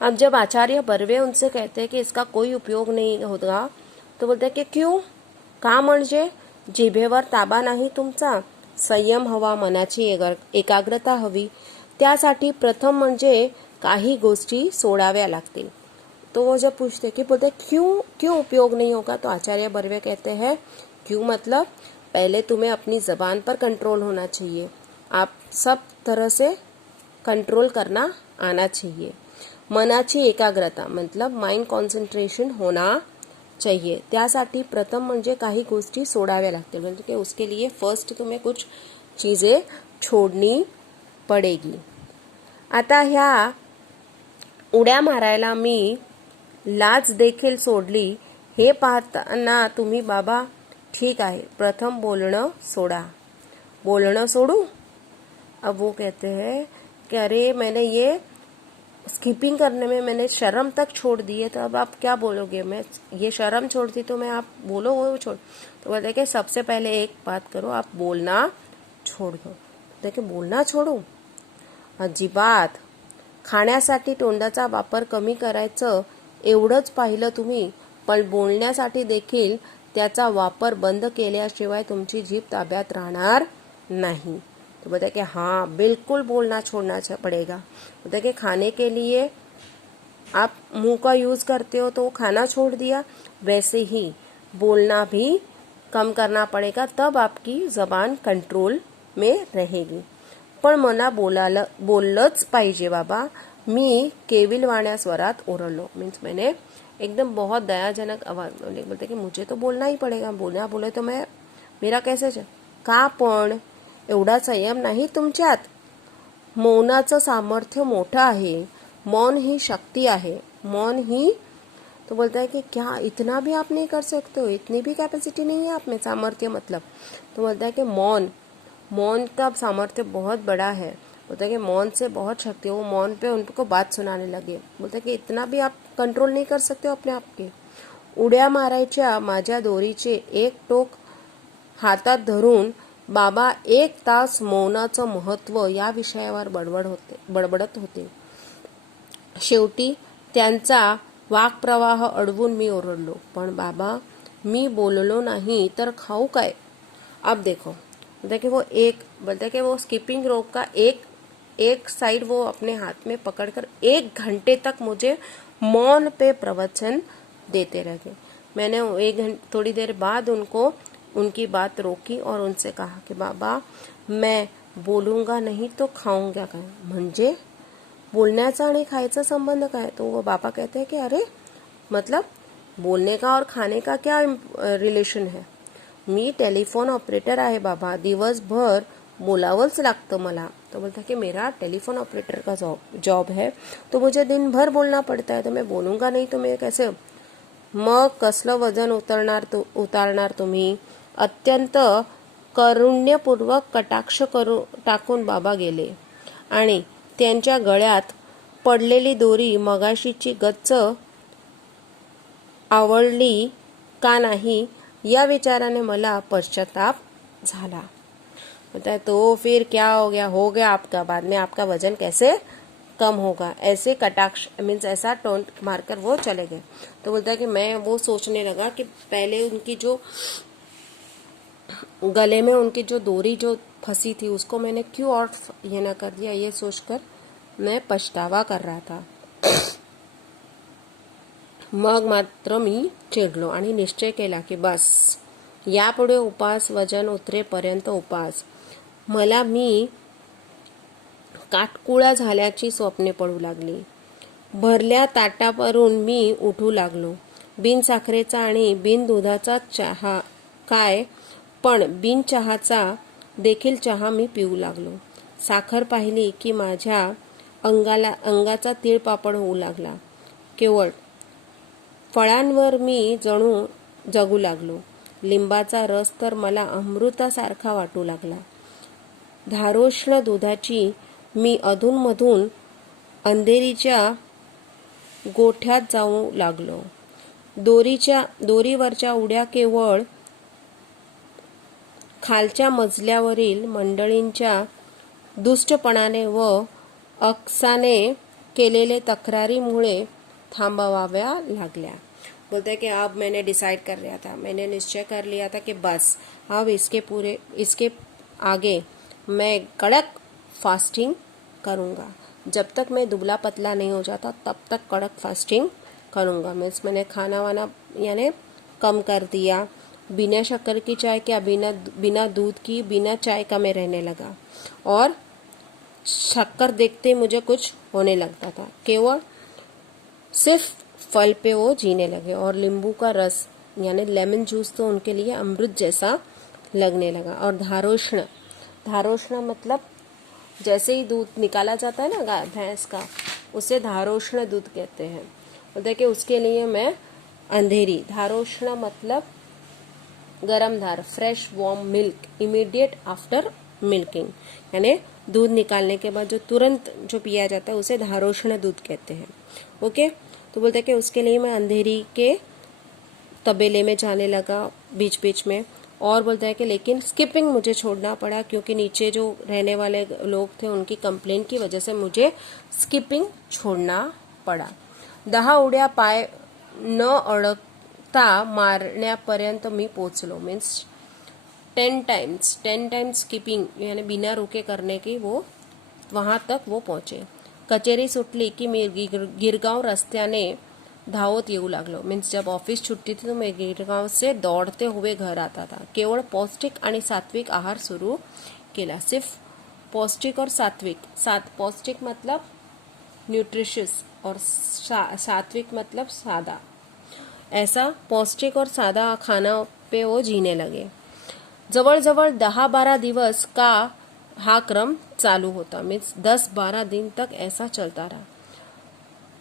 अब जब आचार्य बर्वे उनसे कहते हैं कि इसका कोई उपयोग नहीं होगा, तो बोलते कि क्यों? का म्हणजे? जिभेवर ताबा नाही तुमचा, संयम हवा, मनाची एकाग्रता हवी. त्यासाठी प्रथम म्हणजे काही गोष्टी सोडाव्या लागतील. तो वो जब पूछते कि बोलते क्यों क्यों उपयोग नहीं होगा, तो आचार्य बर्वे कहते हैं क्यों मतलब पहले तुम्हें अपनी जबान पर कंट्रोल होना चाहिए. आप सब तरह से कंट्रोल करना आना चाहिए. मनाची एकाग्रता मतलब माइंड कॉन्सन्ट्रेशन होना चाहिए. त्यासाठी प्रथम म्हणजे काही गोष्टी सोडाव्या लागतील. म्हणजे कि उसके लिए फर्स्ट तुम्हें कुछ चीजें छोड़नी पडेगी. आता ह्या उड्या मारायला मी लाज देखील सोडली हे पाहताना तुम्ही बाबा ठीक आहे, प्रथम बोलणं सोडा. बोलणं सोडू? अब वो कहते हैं कि अरे मैंने ये स्किपिंग करने में मैंने शर्म तक छोड़ दी है, तो अब आप क्या बोलोगे? मैं ये शर्म छोड़ती तो मैं आप बोलो वो छोड़. तो बोलते कि सबसे पहले एक बात करो, आप बोलना छोड़ दो. देखिए बोलना छोडू? अजिबात. खाण्यासाठी तोंडाचा वापर कमी करायचं एवढंच पाहिलं तुम्ही, पण बोलण्यासाठी देखील त्याचा वापर बंद केल्याशिवाय तुमची जीभ ताब्यात राहणार नाही. तो बोलता है कि हाँ बिल्कुल बोलना छोड़ना पड़ेगा. बोलता है कि खाने के लिए आप मुंह का यूज करते हो तो खाना छोड़ दिया, वैसे ही बोलना भी कम करना पड़ेगा, तब आपकी जबान कंट्रोल में रहेगी. पण मला बोललंच पाहिजे बाबा. मी केविलवाण्या स्वरात ओरडलो. मीन्स मैंने एकदम बहुत दयाजनक आवाज में बोलते कि मुझे तो बोलना ही पड़ेगा, बोलना बोले तो मैं मेरा कैसे का पण एवढा संयम नाही तुमच्यात? मौनाचं सामर्थ्य मोठं आहे. मौन ही शक्ति आहे. मौन ही. तो बोलता है कि क्या इतना भी आप नहीं कर सकते हो? इतनी भी कैपेसिटी नहीं है आप में? सामर्थ्य मतलब. तो बोलता है कि मौन का सामर्थ्य बहुत बड़ा है. बोलता है कि मौन से बहुत शक्ति है. वो मौन पे उनको बात सुनाने लगे. बोलता है कि इतना भी आप कंट्रोल नहीं कर सकते हो अपने आप के? उड्या मारायच्या माझ्या दोरीचे एक टोक हातात धरून बाबा 1 तास मौनाचं महत्व या विषयावर बडबडत होते. शेवटी त्यांचा वाक्प्रवाह अडवून मी ओरडलो, पण बाबा मी बोललो नाही तर खाऊ काय? अब देखो, देखिए वो बोलते हैं कि वो स्किपिंग रोप का एक साइड वो अपने हाथ में पकड़कर 1 घंटे तक मुझे मौन पे प्रवचन देते रहे. मैंने थोड़ी देर बाद उनकी बात रोकी और उनसे कहा कि बाबा मैं बोलूंगा नहीं तो खाऊंगा काय? म्हणजे बोलण्याचा आणि खायचा संबंध काय? तो वो बाबा कहते हैं कि अरे मतलब बोलने का और खाने का क्या रिलेशन है? मी टेलीफोन ऑपरेटर आहे बाबा, दिवसभर बोलावंच लागतं मला. तो बोलता है कि मेरा टेलीफोन ऑपरेटर का जॉब है, तो मुझे दिन भर बोलना पड़ता है, तो मैं बोलूंगा नहीं तो मैं कैसे? मग कसलं वजन उतारणार तुम्ही? अत्यंत कारुण्यपूर्वक कटाक्ष टाकून बाबा गेले आणि त्यांच्या गळ्यात पडलेली दोरी मगाशीची गच्च आवडली का नाही या विचाराने मला पश्चाताप झाला. बोलता है तो फिर क्या हो गया आपका? बाद में आपका वजन कैसे कम होगा? ऐसे कटाक्ष मीन्स ऐसा टोंट मारकर वो चले गए. तो बोलता है कि मैं वो सोचने लगा कि पहले उनकी जो गले में उनकी जो दोरी जो फंसी थी उसको मैंने क्यों और ये ना कर दिया, ये सोचकर मैं पछतावा कर रहा था. मग मात्र मी चिडलो आणि निश्चय केला की बस यापुढे उपास, वजन उतरेपर्यंत उपास. मला मी काटकुळा झाल्याची स्वप्ने पडू लागली. भरल्या ताटावरून मी उठू लागलो. बिन साखरेचा आणि बिन दुधाचा चहा काय, पण बिन चहाचा देखील चहा मी पिऊ लागलो. साखर पाहिली की माझ्या अंगाचा तिळपापड होऊ लागला. केवळ फळांवर मी जणू जगू लागलो. लिंबाचा रस तर मला अमृतासारखा वाटू लागला. धारोष्ण दुधाची मी अधूनमधून अंधेरीच्या गोठ्यात जाऊ लागलो. दोरीवरच्या उड्या केवळ खालच्या मजल्यावरील मंडळींच्या दुष्टपणाने व अक्साने केलेले तक्रारीमुळे थांबवाव्या लागल्या. बोलते हैं कि अब मैंने डिसाइड कर लिया था, मैंने निश्चय कर लिया था कि बस अब इसके आगे मैं कड़क फास्टिंग करूँगा. जब तक मैं दुबला पतला नहीं हो जाता तब तक कड़क फास्टिंग करूँगा. मीन्स मैंने खाना वाना यानी कम कर दिया. बिना शक्कर की चाय क्या, बिना दूध की, बिना चाय का मैं रहने लगा. और शक्कर देखते मुझे कुछ होने लगता था. केवल सिर्फ फल पे वो जीने लगे. और नींबू का रस यानी लेमन जूस तो उनके लिए अमृत जैसा लगने लगा. और धारोष्ण मतलब जैसे ही दूध निकाला जाता है ना भैंस का, उसे धारोष्ण दूध कहते हैं. बोलते कि उसके लिए मैं अंधेरी. धारोष्ण मतलब गरम धार, fresh warm milk immediate after milking, यानी दूध निकालने के बाद जो तुरंत जो पिया जाता है उसे धारोष्ण दूध कहते हैं. ओके. तो बोलते कि उसके लिए मैं अंधेरी के तबेले में जाने लगा बीच बीच में. और बोलता है कि लेकिन स्किपिंग मुझे छोड़ना पड़ा क्योंकि नीचे जो रहने वाले लोग थे उनकी कंप्लेन की वजह से मुझे स्किपिंग छोड़ना पड़ा. 10 उड्या पाय न अडकता मारण्यापर्यंत मी पोचलो. मीन्स 10 टाइम्स स्किपिंग यानी बिना रुके करने की वो वहां तक वो पहुंचे. कचेरी सुटली की मी गिरगाव रस्त्याने धावत येऊ लागलो. मीन्स जब ऑफिस छुट्टी थी तो मैं गिरगाव से दौड़ते हुए घर आता था. केवळ पौष्टिक आणि सात्विक आहार सुरू केला. सिर्फ पौष्टिक और सात्विक. पौष्टिक मतलब न्यूट्रिशियस और सात्विक मतलब सादा. ऐसा पौष्टिक और सादा खाना पे वो जीने लगे. जवळजवळ 10-12 दिवस का हा क्रम चालू होता. मीन्स 10-12 दिन तक ऐसा चलता रहा.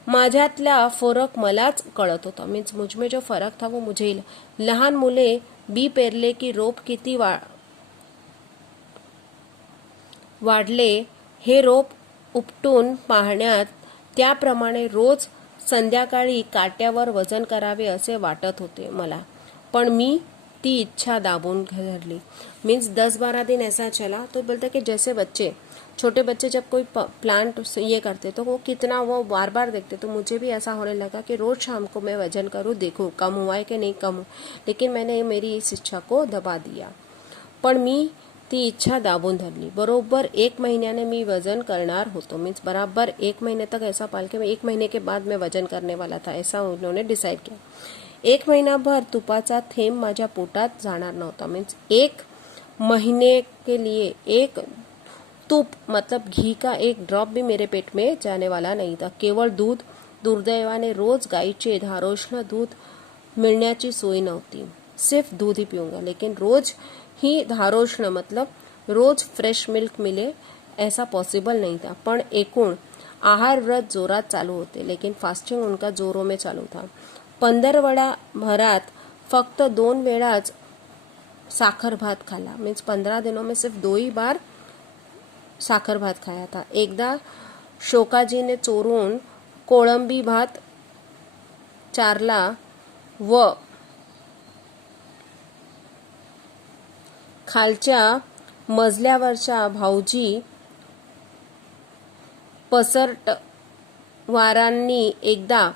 माझ्यातला फरक मलाच कळत होता. मीन्स मुझमें जो फरक था वो मुझे. लहान मुले बी पेरले की रोप किती वाढले हे रोप उपटून पाहण्यात त्याप्रमाणे रोज संध्याकाळी काट्यावर वजन करावे असे वाटत होते मला. पण मी ती इच्छा दाबून धरली. मीन्स 10-12 दिन ऐसा चला. तो बोलते कि जैसे छोटे बच्चे जब कोई प्लांट ये करते तो वो कितना वो बार बार देखते. तो मुझे भी ऐसा होने लगा कि रोज शाम को मैं वजन करूँ, देखूँ कम हुआ है कि नहीं कम. लेकिन मैंने मेरी इस इच्छा को दबा दिया. पण मी ती इच्छा दाबून धरली. बरोबर 1 महिन्याने मी वजन करणार होतो. मीन्स बराबर 1 महीने तक ऐसा पाल के 1 महीने के बाद मैं वजन करने वाला था. ऐसा उन्होंने डिसाइड किया. 1 महिनाभर तुपाचा थेंब माझ्या पोटात जाणार नव्हता. मीन्स 1 महीने के लिए एक तुप मतलब घी का एक ड्रॉप भी मेरे पेट में जाने वाला नहीं था. केवळ दूध. दुर्दैवाने रोज गाईचे धारोष्ण दूध मिळण्याची सोय नव्हती. सिर्फ दूध ही पीऊंगा. लेकिन रोज ही धारोष्ण मतलब रोज फ्रेश मिल्क मिले ऐसा पॉसिबल नहीं था. पण एकूण आहार व्रत जोरात चालू होते. लेकिन फास्टिंग उनका जोरों में चालू था. 15 भरात फक्त 2 वेळाच साखर भात खाला. मीन्स 15 दिनों में सिर्फ 2 ही बार साखर भात खाया था. एकदा शोकाजीने चोरून कोळंबी भात चारला व खालच्या मजल्यावरच्या भाऊजी पसरटवारांनी एकदा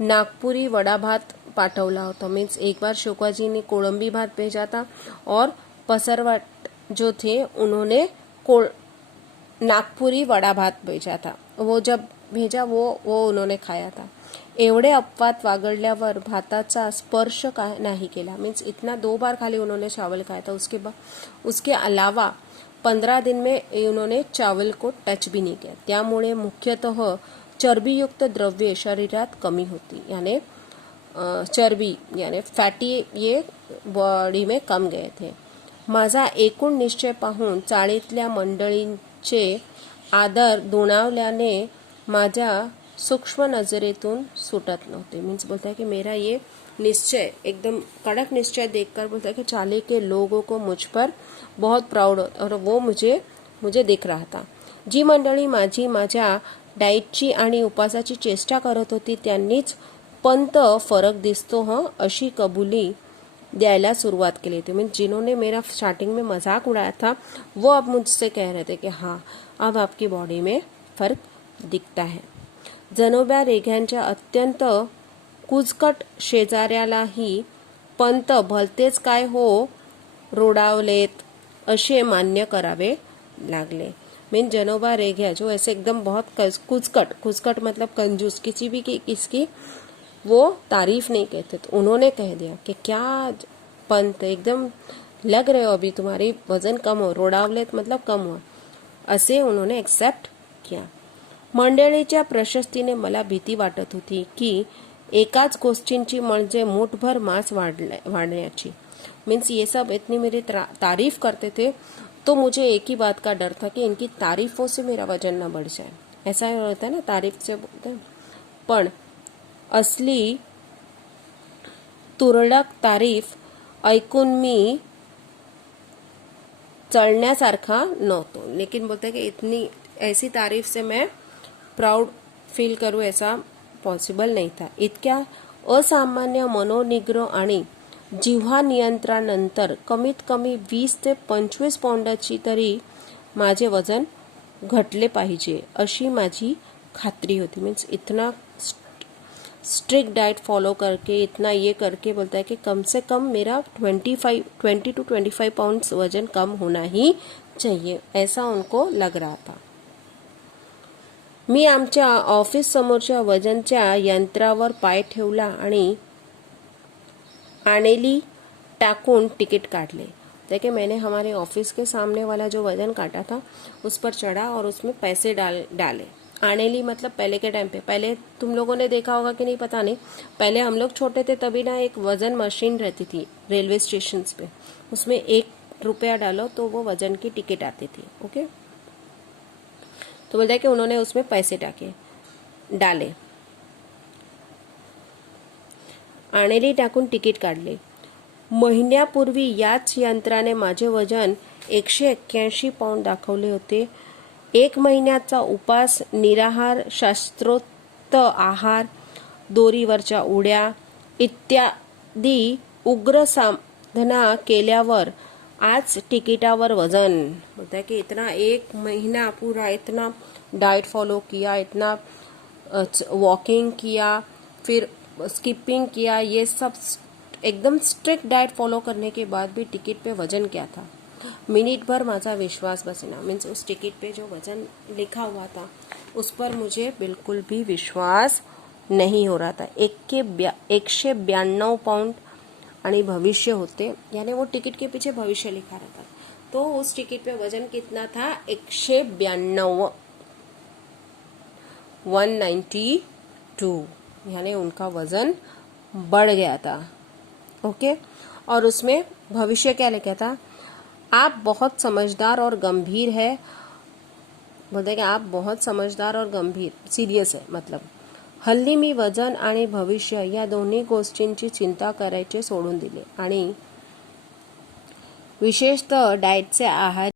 नागपुरी वडा भात पाठवला होता. मीन्स एक बार शोकाजी ने कोळंबी भात भेजा था और पसरवट जो थे उन्होंने नागपुरी वडा भात भेजा था. वो जब भेजा वो उन्होंने खाया था. एवढे अपवाद वागडल्यावर भाताचा स्पर्श नहीं केला. मीन्स इतना 2 बार खाली उन्होंने चावल खाया था. उसके अलावा 15 दिन में उन्होंने चावल को टच भी नहीं किया. त्यामुळे मुख्यतः चरबीयुक्त द्रव्ये शरीरात कमी होती. यानी चरबी यानी फॅटी ये बॉडी में कम गए थे. माझा एकूण निश्चय पाहून चाळीतल्या मंडळींचे आदर दुणावल्याने माझ्या सूक्ष्म नजरेतून सुटत नव्हते. मीन्स बोलता है कि मेरा ये निश्चय एकदम कड़क निश्चय देखकर बोलता है कि चाली के लोगों को मुझ पर बहुत प्राउड और वो मुझे दिख रहा था. जी मंडळी माझ्या डाएटची आणि उपासाची चेष्टा करत होती त्यांनीच पंत फरक दिसतो अशी कबुली द्यायला शुरुआत केली थी. मीन्स जिन्होंने मेरा स्टार्टिंग में मजाक उड़ाया था वो अब मुझसे कह रहे थे कि हाँ अब आपकी बॉडी में फर्क दिखता है. जनोबा रेघ्यांच्या अत्यंत कुजकट शेजाऱ्यालाही पंत भलतेच काय हो रोडावलेत असे मान्य करावे लागले। मीन जनोबा रेघ्या जो ऐसे एकदम बहुत कुचकट मतलब कंजूस, किसी भी की इसकी वो तारीफ नहीं कहते, तो उन्होंने कह दिया कि क्या पंत एकदम लग रहे हो, अभी तुम्हारी वजन कम हो, रोडावलेत मतलब कम हुआ, असे उन्होंने एक्सेप्ट किया। मंडळीच्या प्रशस्तीने मला भीती वाटत होती की एकाच गोष्टींची म्हणजे मुठभर मांस वाढण्याची। मीन्स ये सब इतनी मेरी तारीफ करते थे तो मुझे एक ही बात का डर था कि इनकी तारीफों से मेरा वजन ना बढ़ जाए। ऐसा होता है ना, तारीफ से बोलते हैं, पण असली तुरळक तारीफ ऐकून मी चलण्यासारखा नव्हतो। लेकिन बोलते कि इतनी ऐसी तारीफ से मैं प्राउड फील करूं ऐसा पॉसिबल नहीं था। इतक्या असामान्य मनोनिग्रह आणि जिव्हा नियंत्रणानंतर कमीत कमी 20 ते 25 पौंडाची तरी माझे वजन घटले पाहिजे अशी माझी खात्री होती। मीन्स इतना स्ट्रिक्ट डाइट फॉलो करके, इतना ये करके बोलता है कि कम से कम मेरा 20 to 25 पाउंड्स वजन कम होना ही चाहिए, ऐसा उनको लग रहा था। मी आमच्या ऑफिस समोरच्या वजनच्या यंत्रावर पाय ठेवला आणि आनेली टाकून तिकीट काटले। देखिए मैंने हमारे ऑफिस के सामने वाला जो वजन काटा था उस पर चढ़ा और उसमें पैसे डाले। आनेली मतलब पहले के टाइम पे, पहले तुम लोगों ने देखा होगा कि नहीं पता नहीं, पहले हम लोग छोटे थे तभी ना एक वजन मशीन रहती थी रेलवे स्टेशन पे, उसमें 1 रुपया डालो तो वो वजन की टिकट आती थी। ओके, तो बोलता है कि उन्होंने उसमें पैसे डाले, आनेली टाकून तिकीट काढले। महिन्यापूर्वी याच यंत्राने माझे वजन 181 पाउंड दाखवले होते। 1 महिन्याचा उपास, निराहार, शास्त्रोक्त आहार, दोरीवरच्या उड्या इत्यादी उग्र साधना केल्यावर आज तिकीटावर वजन। बोलता है कि इतना 1 महीना पूरा इतना डाइट फॉलो किया, इतना वॉकिंग किया, फिर स्किपिंग किया, ये सब एकदम स्ट्रिक्ट डाइट फॉलो करने के बाद भी टिकट पे वजन क्या था, मिनट भर माझा विश्वास बसेना। मीन्स उस टिकट पे जो वजन लिखा हुआ था उस पर मुझे बिल्कुल भी विश्वास नहीं हो रहा था। 192 पाउंड आणि भविष्य होते, यानी वो टिकट के पीछे भविष्य लिखा रहता, तो उस टिकट पे वजन कितना था 192, 192, यानी उनका वजन बढ़ गया था। ओके, और उसमें भविष्य क्या लिखा था, आप बहुत समझदार और गंभीर है। बोलते कि आप बहुत समझदार और गंभीर, सिरियस है मतलब। हल्ली मी वजन आणि भविष्य या दोन्ही गोष्टींची चिंता करायचे सोडून दिले आणि विशेषतः डाएटचे आहार